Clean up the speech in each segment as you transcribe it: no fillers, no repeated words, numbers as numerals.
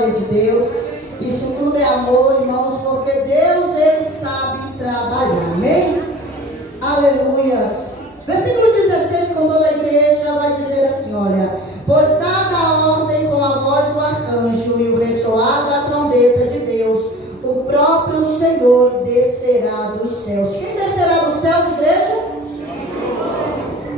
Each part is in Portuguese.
glória de Deus. Isso tudo é amor, irmãos, porque Deus, Ele sabe trabalhar. Amém? Aleluias. Versículo 16, com toda a igreja, vai dizer assim, olha: pois dada a ordem com a voz do arcanjo e o ressoar da trombeta de Deus, o próprio Senhor descerá dos céus. Quem descerá dos céus, igreja?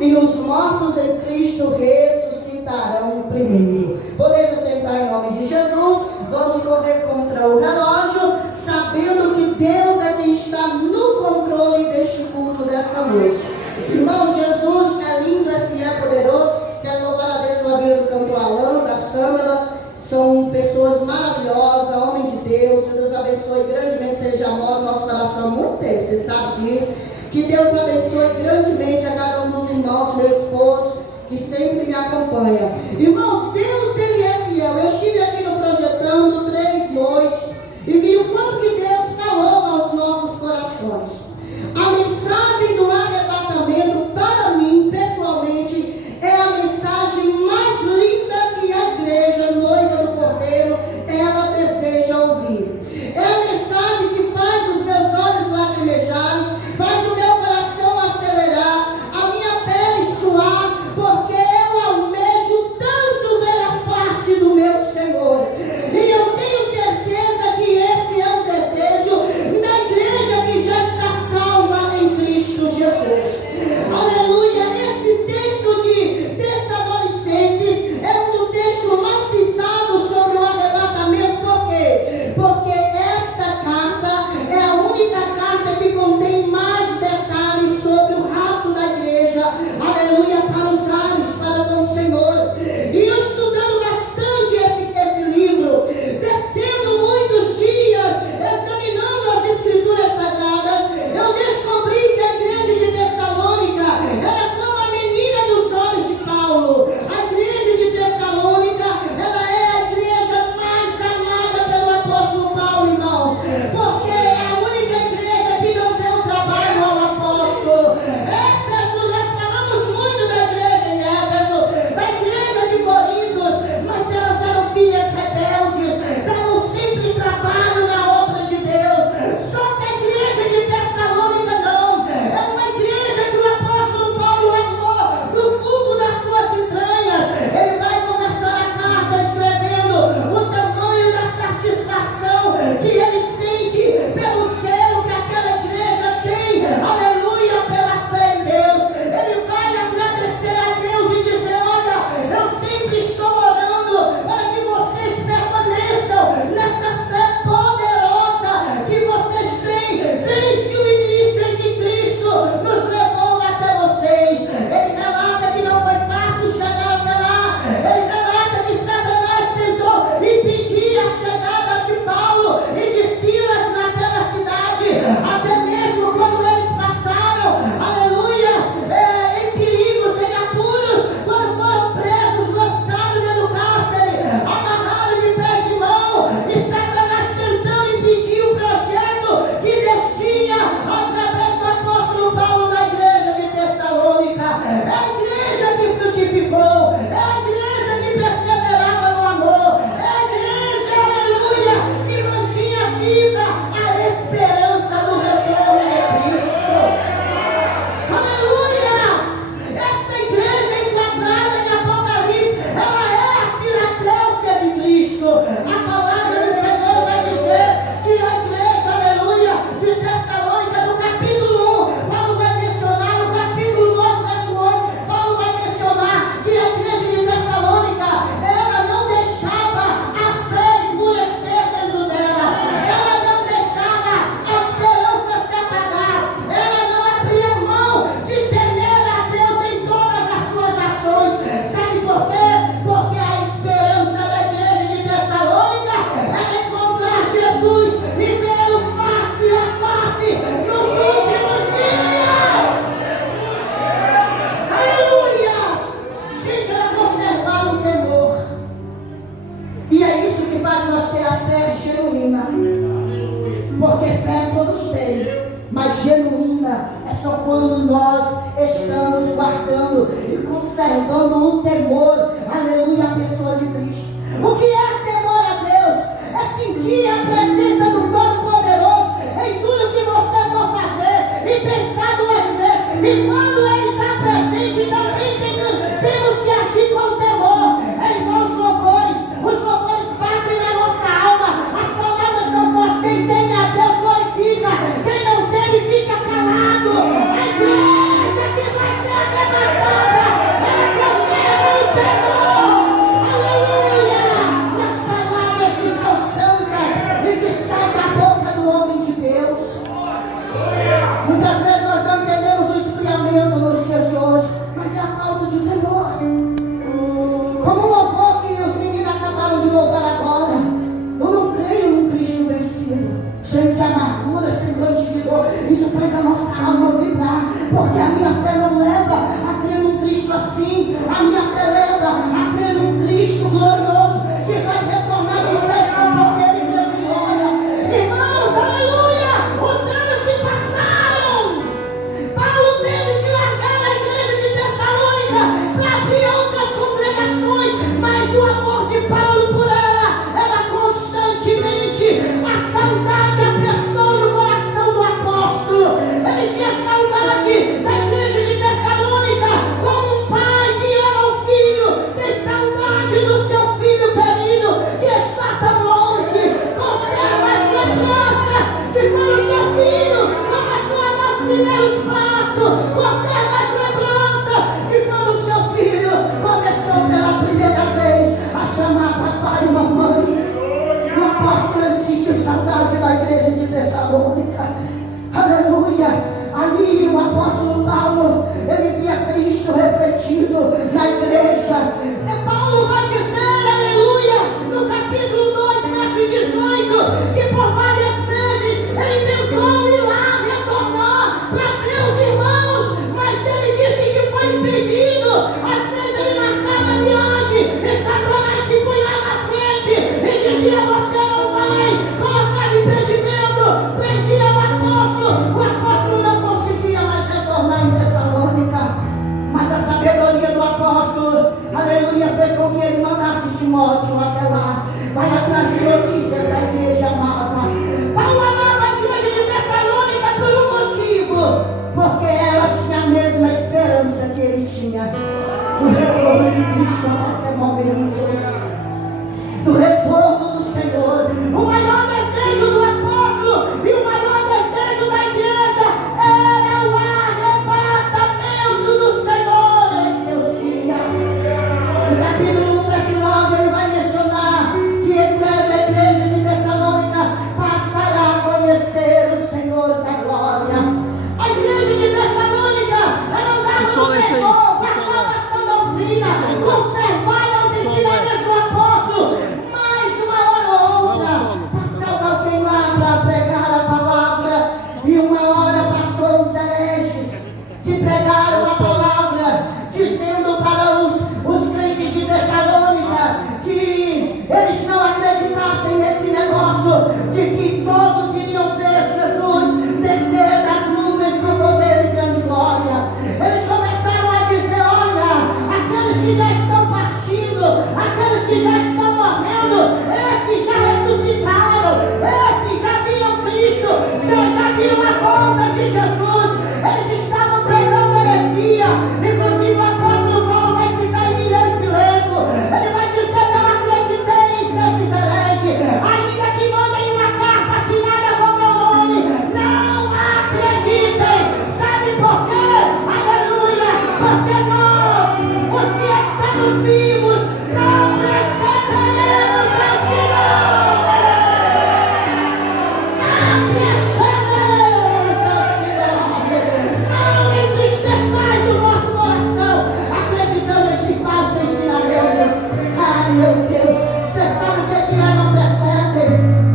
E os mortos em Cristo ressuscitarão primeiro. Podeis sentar em nome de Jesus. Vamos correr contra o relógio, sabendo que Deus é quem está no controle deste culto dessa noite. Irmão, Jesus é lindo, é fiel, é poderoso. Quero louvar a Deus pela vida do cantor Alan, da Sâmela. São pessoas maravilhosas, homem de Deus. Que Deus abençoe grandemente, seja amor no nosso coração há muito tempo, você sabe disso. Que Deus abençoe grandemente a cada um dos irmãos, meu esposo, que sempre me acompanha. Irmãos, Deus, Ele é fiel. Eu estive aqui no Projetando 3 noites e vi o quanto que Deus falou aos nossos corações. A mensagem do arrebatamento, para mim, pessoalmente, é a mensagem mais linda que a igreja, noiva do Cordeiro, ela deseja ouvir. É a mensagem que faz os meus olhos lacrimejarem, faz o meu coração acelerar, a minha pele suar, porque eu almejo tanto ver a face do meu Senhor. E eu tenho certeza que esse é o desejo da igreja que já está salva em Cristo Jesus. Aleluia! Esse texto de Tessalonicenses é um do texto mais citado sobre o arrebatamento. Por quê? Porque esta carta é a única carta que contém mais detalhes sobre o rapto da igreja. Aleluia! Para os ares, para com o Senhor. E eu estudando bastante esse livro, descendo muitos dias, examinando as escrituras sagradas, eu descobri que a igreja de Tessalônica era como a menina dos olhos de Paulo. A igreja de Tessalônica, ela é a igreja mais amada pelo apóstolo Paulo, irmãos, porque é a única igreja que não deu trabalho ao apóstolo. Éfeso, nós falamos muito da igreja em Éfeso, da igreja de Corintos, mas elas eram filhas rebeldes, davam sempre trabalho na obra de Deus. Só que a igreja de Tessalônica não, é uma igreja que o apóstolo Paulo amou do fundo das suas entranhas. Ele vai começar a carta escrevendo o tamanho da satisfação que ele sente pelo selo que aquela igreja tem, aleluia, pela fé em Deus. Ele vai agradecer a Deus e dizer: olha, eu sempre estou orando para que vocês permaneçam nessa fé poderosa que vocês têm desde o início em que Cristo nos levou até vocês. Ele relata que não foi fácil chegar até lá. Ele relata que Satanás tentou impedir a chegada de Paulo e de Silas naquela cidade, até mesmo quando eles passaram, aleluia, em perigos, em apuros, quando foram presos, lançados dentro do cárcere, amarrados de pés e mãos, e Satanás tentando impedir o projeto que Deus tinha através do apóstolo Paulo na igreja de Tessalônica. É a igreja que frutificou, é a igreja que perseverava no amor, é a igreja, aleluia, que mantinha viva a esperança do retorno de Cristo. Aleluia! Essa igreja enquadrada em Apocalipse, ela é a Filadélfia de Cristo. A palavra do Senhor vai dizer que a igreja, aleluia, de Tessalônica, no capítulo 1, Paulo vai mencionar, no capítulo 2, verso 8, Paulo vai mencionar que a igreja de Tessalônica, ela não deixava a fé esmorecer dentro dela, ela não deixava a esperança se apagar, ela não abria mão de temer a Deus em todas as suas ações. Sabe por quê? Porque a esperança da igreja de Tessalônica é encontrar Jesus e vê-lo face a face nos últimos dias. Aleluia! Gente, vai conservar o temor. E é isso que faz nós ter a fé genuína. Porque fé todos têm, mas genuína é só quando nós estamos guardando e conservando o temor, aleluia, a pessoa de Cristo. O que é temor a Deus? nossa alma vibrar, porque a minha fé não leva a crer num Cristo assim, a minha fé leva a crer num Cristo glorioso, que vai retornar de céus com poder e grande glória. Irmãos, aleluia, os anos se passaram, Paulo teve que largar a igreja de Tessalônica para abrir outras congregações, mas o amor de Paulo por ela era constantemente. A saudade apertou no coração do apóstolo. Ele tinha saudade da igreja de Tessalônica, como um pai que ama o filho, tem saudade do seu filho querido que está tão longe. Conserva as lembranças de quando o seu filho começou a dar os primeiros passos. Conserva as lembranças de quando o seu filho começou pela primeira vez a chamar papai e mamãe. O apóstolo, ele sentiu saudade da igreja de Tessalônica. Aleluia. Ali o apóstolo Paulo, ele via Cristo refletido na igreja. E Paulo vai dizer, aleluia, no capítulo 2, verso 18, que por várias vezes ele tentou ir lá, retornar para ver os irmãos, mas ele disse que foi impedido. Às vezes ele marcava a viagem e Satanás se punhava à frente e dizia: você não vai, colocava impedimento, prendia o apóstolo não conseguia mais retornar em Tessalônica, mas a sabedoria do apóstolo, aleluia, fez com que ele mandasse Timóteo até lá, vai atrás de notícias da igreja amada. Paulo amava a igreja de Tessalônica por um motivo, porque ela tinha a mesma esperança que ele tinha, do retorno de Cristo a qualquer momento, do retorno do Senhor. O maior desejo do apóstolo e o maior desejo da igreja era o arrebatamento do Senhor em seus dias. No capítulo 1, verso 9, ele vai mencionar que em breve a igreja de Tessalônica passará a conhecer o Senhor da glória. A igreja de Tessalônica, ela andava no terror, guardava a sã doutrina, conservava os ensinamentos do apóstolo, mas uma hora ou outra passava alguém lá para pregar a palavra, e uma hora passou os hereges que pregaram a palavra, dizendo para os crentes de Tessalônica que eles não acreditassem nesse negócio de que todos iriam ver Jesus descer das nuvens com poder e grande glória. Eles começaram a dizer: olha, aqueles que já estão partindo, aqueles que já estão morrendo, esses já ressuscitaram, esses já viram Cristo, já viram a volta de Jesus. Eles estavam pregando heresia. Inclusive o apóstolo Paulo vai citar em Milhão de Fileto. Ele vai dizer: não acrediteis nesses hereges, ainda que mandem uma carta assinada com meu nome, não acreditem. Sabe por quê? Aleluia! Porque nós, os que estamos vivos, não precederemos aos que dormem. Não precederemos aos que dormem. Não entristeçais o vosso coração acreditando nesse falso ensinamento. Ah, meu Deus, você sabe o que é não precedem?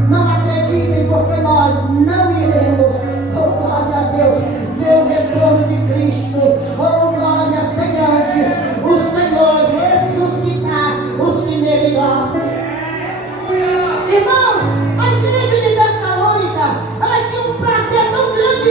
Não acreditem, porque nós não iremos, oh glória a Deus, ver o retorno de Cristo, oh glória, sem antes o Senhor ressuscitar os que nele dormem. Irmãos, a igreja de Tessalônica, ela tinha um prazer tão grande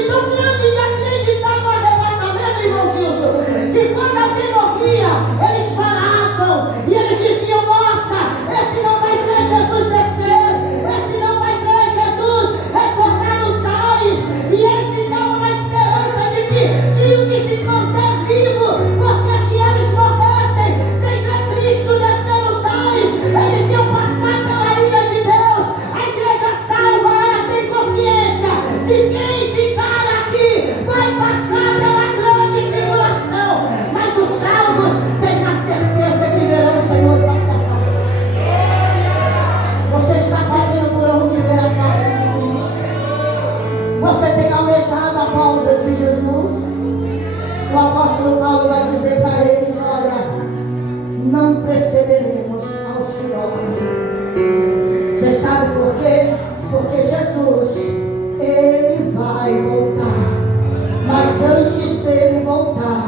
de acreditar no arrebatamento, irmão Gilson, que quando alguém morria, eles choravam e eles diziam: nossa, esse não vai ver Jesus descer, esse não vai ver Jesus retornar nos ares. E eles ficavam na esperança de que tinham que se manter vivo, porque se eles morressem sem ver Cristo descer nos ares, eles iam passar pela ira de Deus. A igreja salva, ela tem consciência de quem ficar aqui vai passar pela grande tribulação, mas os salvos têm a certeza que verão o Senhor face a face. Você está fazendo por onde ver a face de Cristo? Você tem almejado a volta de Jesus? O apóstolo Paulo vai dizer para eles: olha, não precederemos aos que dormem. Vocês sabem por quê? Porque Jesus, ele vai voltar. Mas antes dele voltar,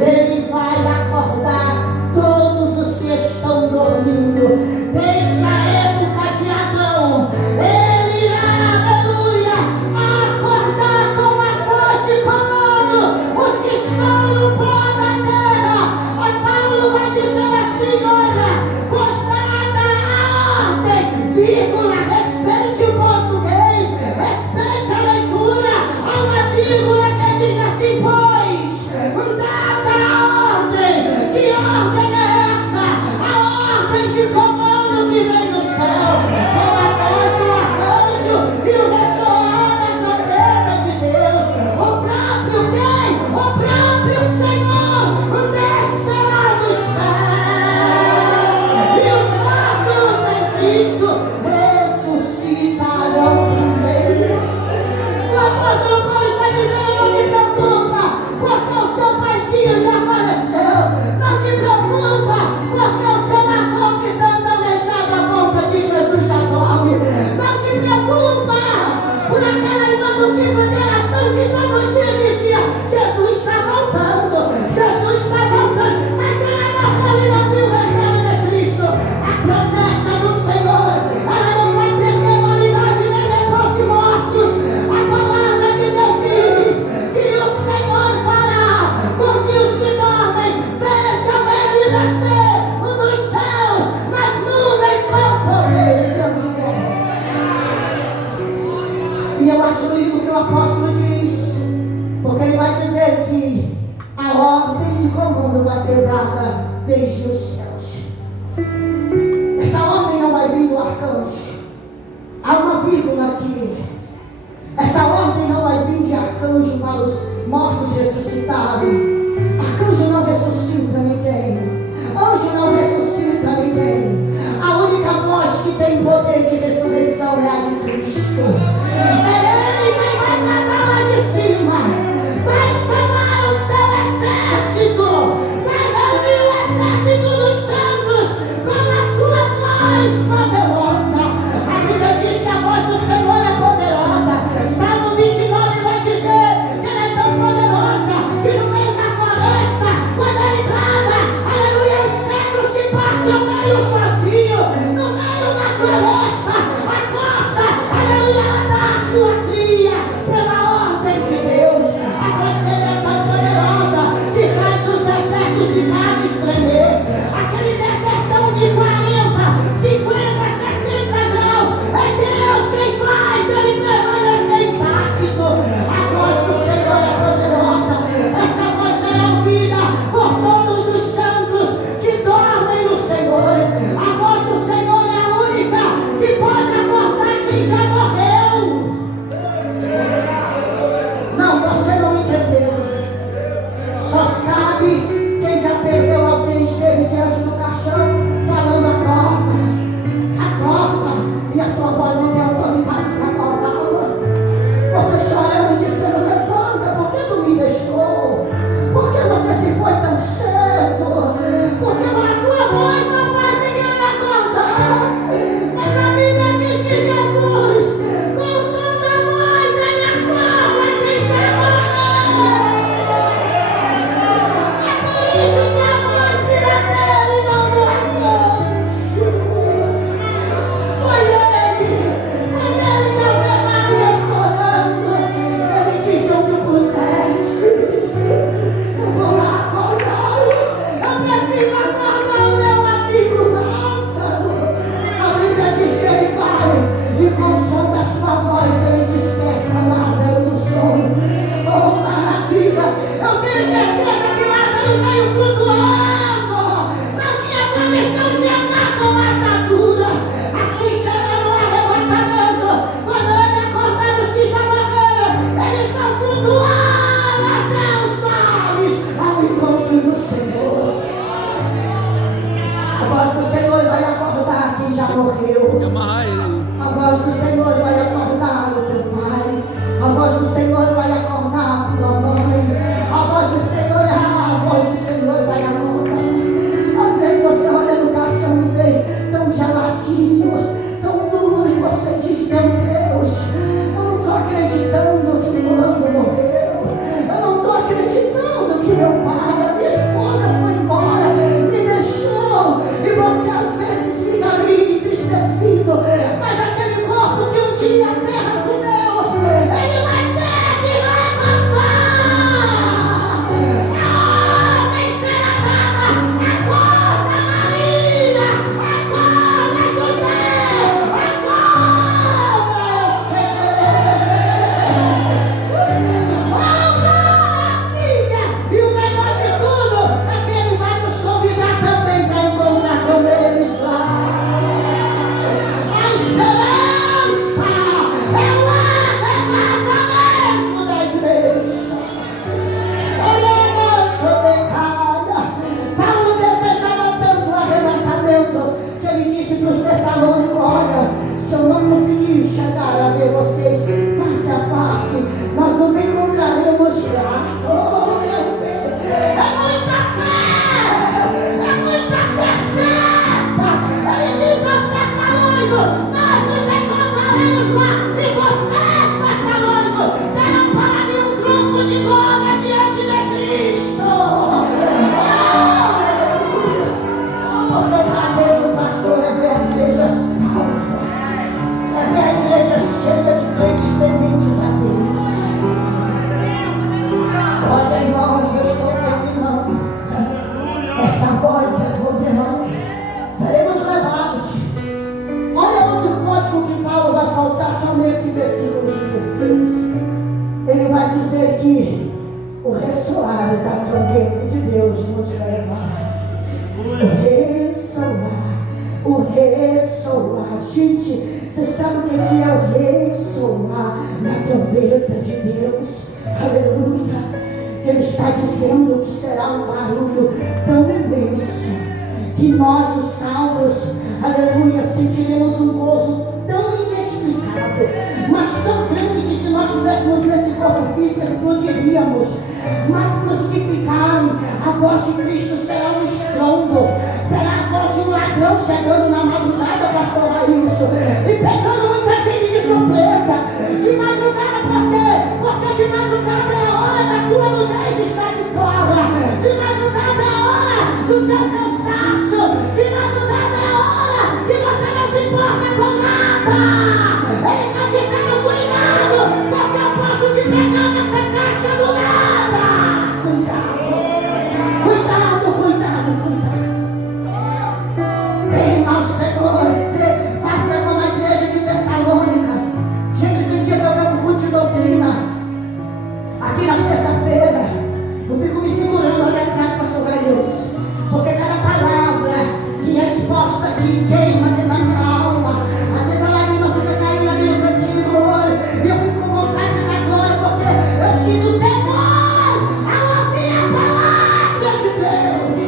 ele vai acordar todos os que estão dormindo. Desde a época de Adão, ele irá, aleluia, acordar com a voz de comando os que estão no pó da terra. Paulo vai dizer assim: olha, pois nada a ordem, vírgula, respeite o português, respeite a leitura. Há uma vírgula que diz assim: pois dada a ordem. Que ordem é essa? A ordem de comando que vem do céu, com a voz do arcanjo e o ressoar da trombeta de Deus. O próprio quem? O próprio Senhor descerá dos céus, e os mortos em Cristo ressuscitarão primeiro. O apóstolo Paulo está dizendo: não te preocupa, porque o seu paizinho já faleceu. Não te preocupa, porque o seu avô que tanto alejado a boca de Jesus já dorme. Não te preocupa por aquela irmã do ciclo de oração que todo dia dizia: Jesus está voltando, Jesus está voltando. Mas ela morreu e não viu o retorno de Cristo. A promessa do Senhor, ela não vai perder validade nem depois de mortos. A palavra de Deus diz que o Senhor fará com que os que dormem vejam ele descer nos céus, nas nuvens com poder. E eu acho lindo que o apóstolo diz, porque ele vai dizer que a ordem de comando vai ser dada desde os céus. Essa ordem não vai vir do arcanjo. Há uma vírgula aqui. Essa ordem não vai vir de arcanjo para os mortos ressuscitarem. Arcanjo não ressuscita ninguém. Anjo não ressuscita ninguém. A única voz que tem poder de ressurreição é a de Cristo. É Ele quem vai mandar lá de cima. Vai chamar o seu exército. Vai reunir o exército dos santos com a sua voz poderosa. A Bíblia diz que a voz do Senhor é poderosa. Salmo 29 vai dizer que ela é tão poderosa que no meio da floresta, quando ele brada, aleluia, o cedro se parte ao meio sozinho. No meio da floresta, a coça, aleluia, ela dá a sua cria pela ordem de Deus. A voz dele é tão poderosa que faz os desertos de Cádiz tremer. Aquele desertão de 40, 50, 60 graus, é Deus quem faz ele permanecer intacto. A voz do Senhor é poderosa. Essa voz será ouvida por todos os santos que dormem no Senhor. A voz do Senhor é a única que pode acordar quem já morreu. Não, você não entendeu. Só sabe quem já perdeu alguém, esteve diante do caixão falando: acorda, acorda. E a sua voz não tem autoridade para acordar. Você chorando e dizendo: levanta, por que tu me deixou? Por que você se foi tão cedo? Porque a tua voz não faz ninguém acordar. Mas a Bíblia diz que Jesus, com o som da voz, ele acorda quem já morreu. É por isso que a voz vira dele e não do arcanjo. Foi ele que abriu Maria chorando. Ele disse: onde o puseste? Eu vou lá acordá-lo. Eu preciso acordar o meu amigo Lázaro. A Bíblia diz que ele vai e com o som da sua voz ele desperta Lázaro do sono. Oh, maravilha! Eu tenho certeza que Lázaro veio flutuando. Não tinha condição de andar com ataduras. Assim será no arrebatamento. Quando ele acordar os que já morreram, eles vão flutuar até os ares ao encontro do Senhor. A voz do Senhor vai acordar quem já morreu. A voz do Senhor vai acordar o teu pai. A voz do Senhor vai acordar a tua mãe. A voz do Senhor, a voz do Senhor vai acordar. Às vezes você olha no caixão e vê tão geladinho, tão duro, e você diz: meu Deus, eu não estou acreditando que fulano morreu. que o ressoar da trombeta de Deus nos leva. O ressoar. Gente, você sabe o que é o ressoar na trombeta de Deus? Aleluia. Ele está dizendo que será um barulho tão imenso que nós, os salvos, aleluia, sentiremos um gozo tão inexplicável, mas tão grande que se nós estivéssemos nesse corpo físico explodiríamos. Mas para os que ficarem, a voz de Cristo será um estrondo, será a voz de um ladrão chegando na madrugada, pastor Railson, e pegando muita gente de surpresa. De madrugada, por quê? Porque de madrugada é a hora da tua nudez estar de fora. De madrugada é a hora do teu cansaço. De madrugada é a hora que você não se importa com nada. Ele está dizendo: cuidado, porque eu posso te pegar nessa caixa do nada. Cuidado. Tema ao Senhor. Faça como a igreja de Tessalônica. Gente, tem dia que eu venho culto de doutrina. Aqui na sexta-feira, eu fico me segurando ali atrás, pastor Railson, porque cada palavra que é exposta aqui queima dentro da minha alma. Às vezes a lágrima fica caindo ali no cantinho do olho, e eu fico com vontade de dar glória, porque eu sinto temor a ouvir a palavra de Deus.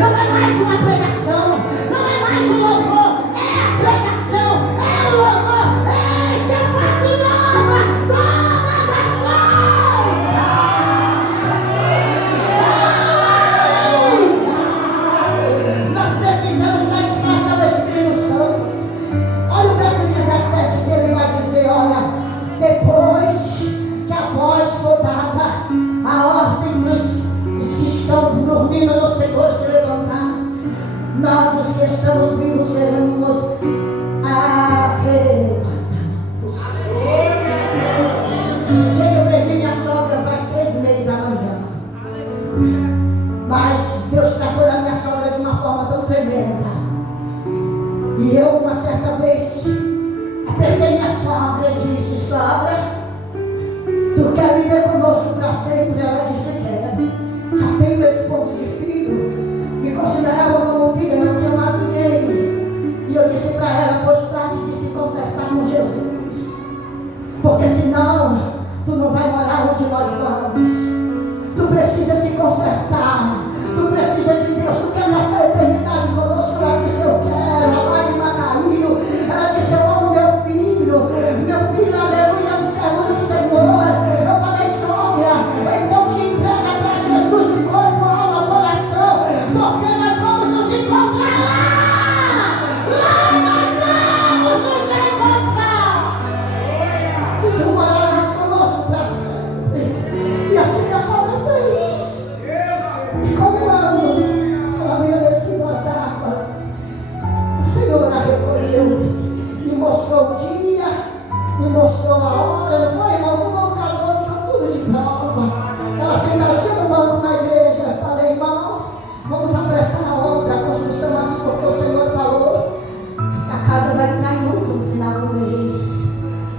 Não é mais uma pregação, não é mais um louvor, é a pregação, é o louvor. Este é o passo nova, todas as coisas. Nós precisamos da expressão do Espírito Santo. Olha o verso 17 que ele vai dizer: olha, depois que a voz for dada, a ordem para os que estão dormindo no Senhor se levantar, nós, os que estamos vivos, seremos arrebatados. Gente, eu perdi minha sogra faz 3 meses amanhã. Mas Deus tratou da minha sogra de uma forma tão tremenda. E eu, uma certa vez, apertei minha sogra e disse: sogra, tu quer viver conosco para sempre? Ela disse: quero. Só tenho meu esposo de filho. Me considerava como filha, não tinha mais ninguém. E eu disse para ela: pois trate de se consertar com Jesus, porque senão tu não vai morar onde nós vamos. Tu precisa se consertar, tu precisa de Deus, tu quer passar a eternidade conosco. Ela disse: eu quero. A lágrima caiu. Ela disse: eu amo meu filho, aleluia, no servo do Senhor. Eu falei: sogra, então te entrega para Jesus de corpo, alma, coração, porque nós vamos nos encontrar lá. Lá nós vamos nos encontrar. Tu morarás conosco para sempre. E assim a sogra fez. E como amo, ela veio descendo as águas. O Senhor a recolheu, me mostrou o dia, me mostrou a hora. Não foi, irmãos? Irmãos Cardoso estão tudo de prova. Ela sentadinha no banco na igreja. Falei: irmãos, vamos apressar a obra, a construção aqui, porque o Senhor falou que a casa vai entrar em luto no final do mês.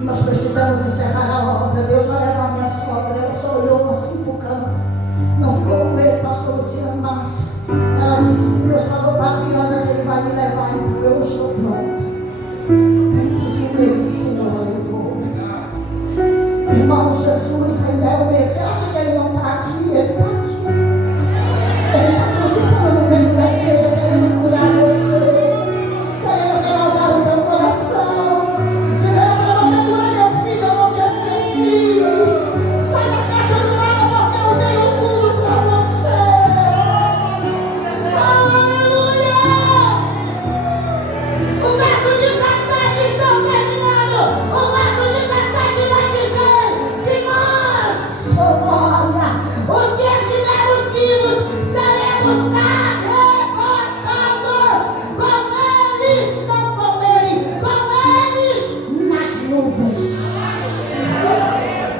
E nós precisamos encerrar a obra. Deus vai levar a minha sogra. Ela só olhou assim pro canto. Não ficou com medo, pastor Luciano, mas ela disse: se Deus falou para a Adriana que Ele vai me levar, então eu estou pronto. Dentro de um mês o Senhor a levou. Irmão, Jesus ainda é o Messias. Acha que Ele não está aqui? Ele está aqui. Ele está transitando no meio da igreja, querendo curar você, querendo renovar o teu coração, dizendo para você: tu é meu filho, eu não te esqueci. Sai da caixa do nada, porque eu tenho tudo para você. Aleluia! O verso 17 está terminando. O verso 17 vai dizer que nós, olha, o que estivermos vivos, seremos arrebatados com eles, não com ele, com eles nas nuvens.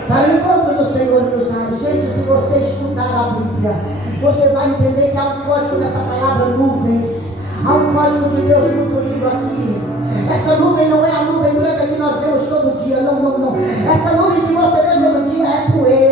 Para o encontro do Senhor nos ares. Gente, se você estudar a Bíblia, você vai entender que há um código dessa palavra nuvens. Há um código de Deus muito lindo aqui. Essa nuvem não é a nuvem branca que nós vemos todo dia. Não. Essa nuvem que você vê todo dia é poeira.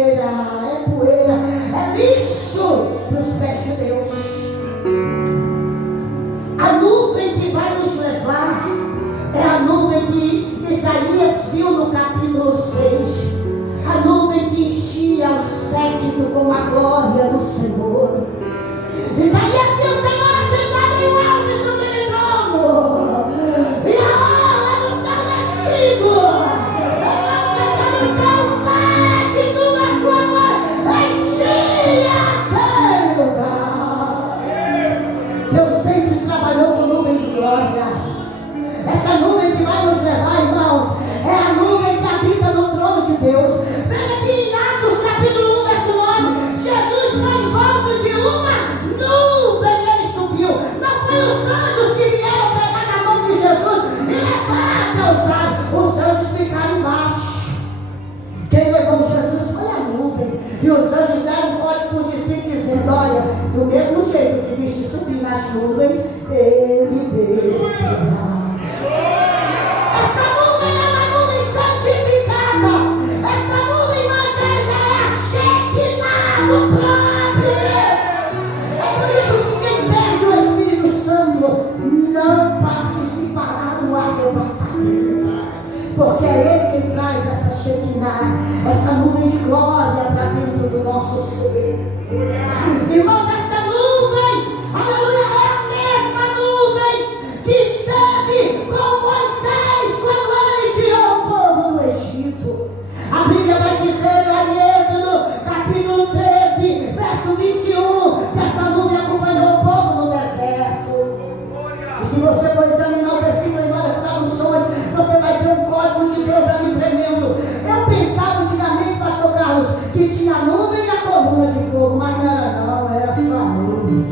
glória do Senhor. Isaías viu o Senhor assentado em um alto e sublime trono, e a aula do céu mexido, no seu séquito da sua glória, enchia aquele lugar. Deus sempre trabalhou com nuvem de glória. Essa nuvem que vai nos levar, irmãos, é a nuvem que habita no trono de Deus. Veja que em Atos capítulo 1, verso 9, Jesus foi em volta de uma nuvem, ele subiu. Não foi os anjos que vieram pegar na mão de Jesus e levar até os ares. Os anjos ficaram embaixo. Quem levou Jesus foi a nuvem. E os anjos deram um código de si dizendo: olha, do mesmo jeito que viste subir nas nuvens, ele descerá. Essa nuvem é uma nuvem santificada. Essa nuvem evangélica é a Shekinah do próprio Deus. É por isso que quem perde o Espírito Santo não participará do arrebatamento, porque é Ele quem traz essa Shekinah, essa nuvem de glória para dentro do nosso ser. Irmãos, essa nuvem, aleluia, é a mesma nuvem que esteve com Moisés quando ele tirou o povo do Egito. A Bíblia vai dizer lá em Êxodo, capítulo 13, verso 21, que essa nuvem acompanhou o povo no deserto. E se você for examinar o versículo em várias traduções, você vai ter um código de Deus ali tremendo. Eu pensava antigamente, pastor Carlos, que tinha a nuvem e a coluna de fogo, mas não era só a nuvem.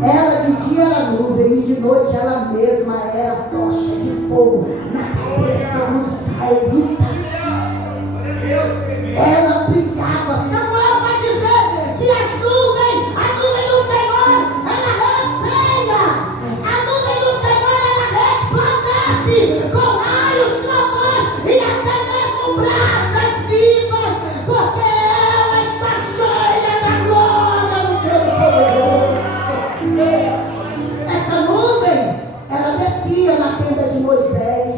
Ela de dia era nuvem e de noite ela mesma era tocha de fogo na cabeça dos israelitas. Ela brilhava. Samuel vai dizer que as nuvens, a nuvem do Senhor, ela repeia. A nuvem do Senhor, ela resplandece com raios, trovões e até mesmo brasas vivas, porque ela está cheia da glória do Deus poderoso. Essa nuvem, ela descia na tenda de Moisés.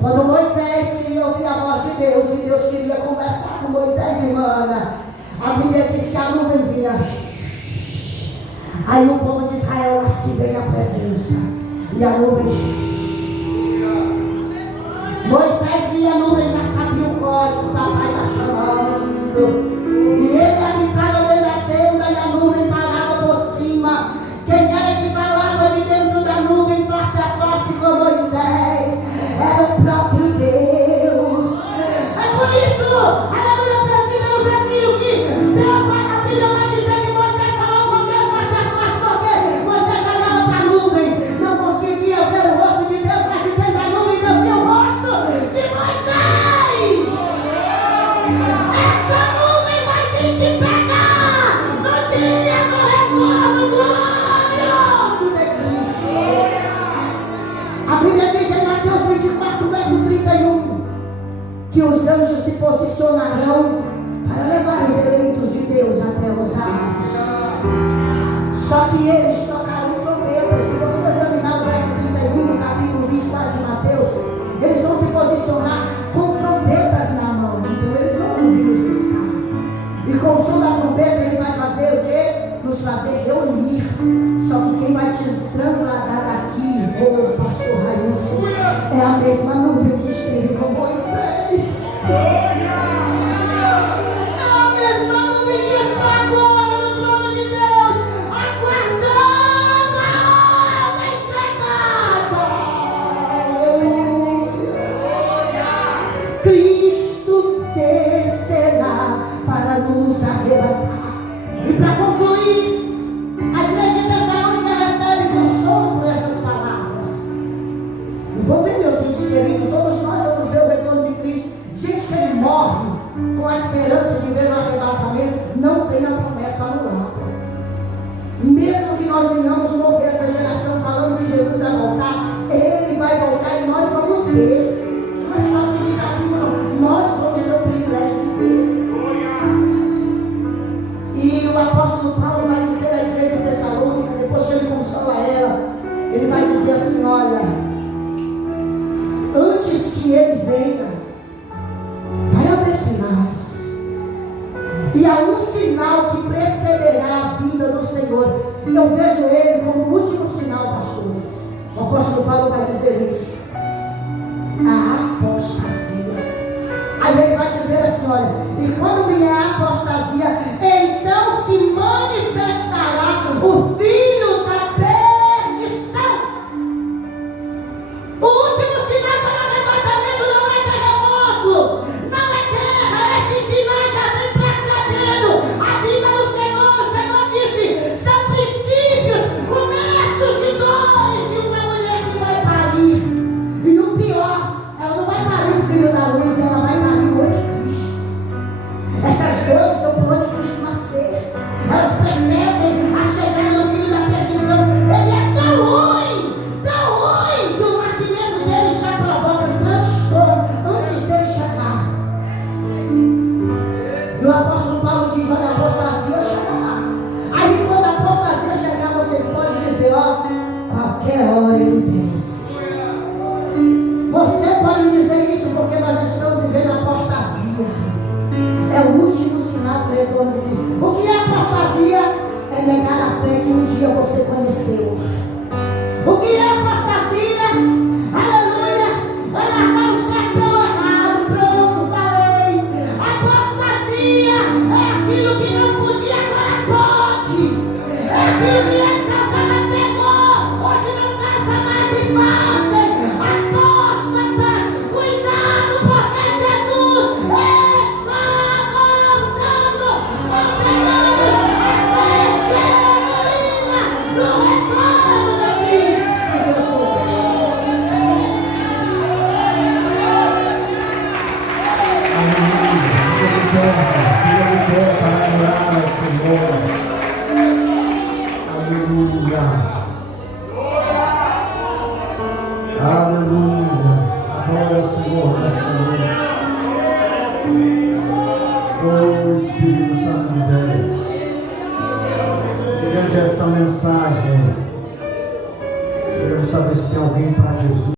Quando Moisés queria ouvir a voz de Deus, e Deus queria conversar com Moisés, irmã, a Bíblia diz que a nuvem vinha. Aí o povo de Israel lá se vê na presença, e a nuvem. Moisés via a nuvem, já sabia o código, o papai está chamando. E ele habitava dentro da tenda e a nuvem parava por cima. Quem era que falava de dentro da nuvem, face a face com Moisés? Era o próprio Deus. É por isso, aleluia, presbíteros, é filho que Deus vai na Bíblia, vai dizer que Moisés falou com Deus face a face, porque Moisés olhava para a nuvem, não conseguia ver o rosto de Deus, mas de dentro da nuvem Deus via o rosto de Moisés. Essa nuvem vai ter que pegar no dia do retorno glorioso de Cristo. A Bíblia diz em Mateus 24, verso 31, que os anjos se posicionarão para levar os eleitos de Deus até os ares. Só que eles tocarão trombetas. Se você examinar o verso 31 no capítulo 24 de Mateus, eles vão se posicionar com trombetas na mão. Então eles vão ouvir os buscar. E com o som da trombeta ele vai fazer o quê? Nos fazer reunir. Só que quem vai te trasladar aqui, ô pastor Raílson, é a mesma nuvem que esteve com Moisés. É a mesma nuvem que está agora no trono de Deus, aguardando a ordem secreta. Aleluia. Cristo descerá para nos arrebatar. E para concluir, a igreja de Tessalônica recebe consolo por essas palavras. E vou ver, meus filhos queridos, todos nós vamos ver o retorno de Cristo. Gente que ele morre com a esperança de ver o arrebatamento, não tem a promessa anulada. Mesmo que nós venhamos morrer, essa geração falando que Jesus vai voltar, ele vai voltar e nós vamos ver. Nós só que ficar aqui, não. Nós vamos ter o privilégio de ver. E o apóstolo Paulo vai dizer à igreja de Tessalônica, depois que ele consola ela, ele vai dizer assim: olha, antes que ele venha, vai haver sinais. E a uns Senhor. Eu vejo ele como o último sinal, pastores. O apóstolo Paulo vai dizer isso. A apostasia. Aí ele vai dizer assim, olha, e quando vier a apostasia, então se manifestará o filho da perdição. O último sinal para o arrebatamento não é terremoto, não é guerra, esses sinais já vem precedendo a vida do Senhor. O Senhor disse, são princípios, começos de dores de uma mulher que vai parir. E o pior, ela não vai parir o filho da luz, ela vai parir o anticristo. Essas dores são para o anticristo nascer. Elas precedem a chegada do filho da perdição. Ele é tão ruim, que o nascimento dele já provoca transtorno antes dele chegar. E o apóstolo Paulo diz, olha, a apostasia chegará. Aí quando a apostasia chegar, vocês podem dizer, ó, qualquer hora ele desce. Você pode dizer isso porque nós estamos vivendo a apostasia. É o último sinal para o retorno de Cristo. O que é apostasia? É negar a fé que um dia você conheceu. O que é apostasia? Aleluia! É largar o certo pelo errado. Pronto, falei. Apostasia é aquilo que não podia, agora pode. É aquilo que antes causava temor, hoje não causa mais e fazem. Apóstatas, cuidado, porque Jesus está voltando. Mantenhamos a fé genuína no retorno de Cristo Jesus. Fica de pé para adorar ao Senhor. Aleluia. Aleluia. Glória ao Senhor nessa noite. Oh Espírito Santo de Deus. Diante dessa mensagem, queremos saber se tem alguém para Jesus.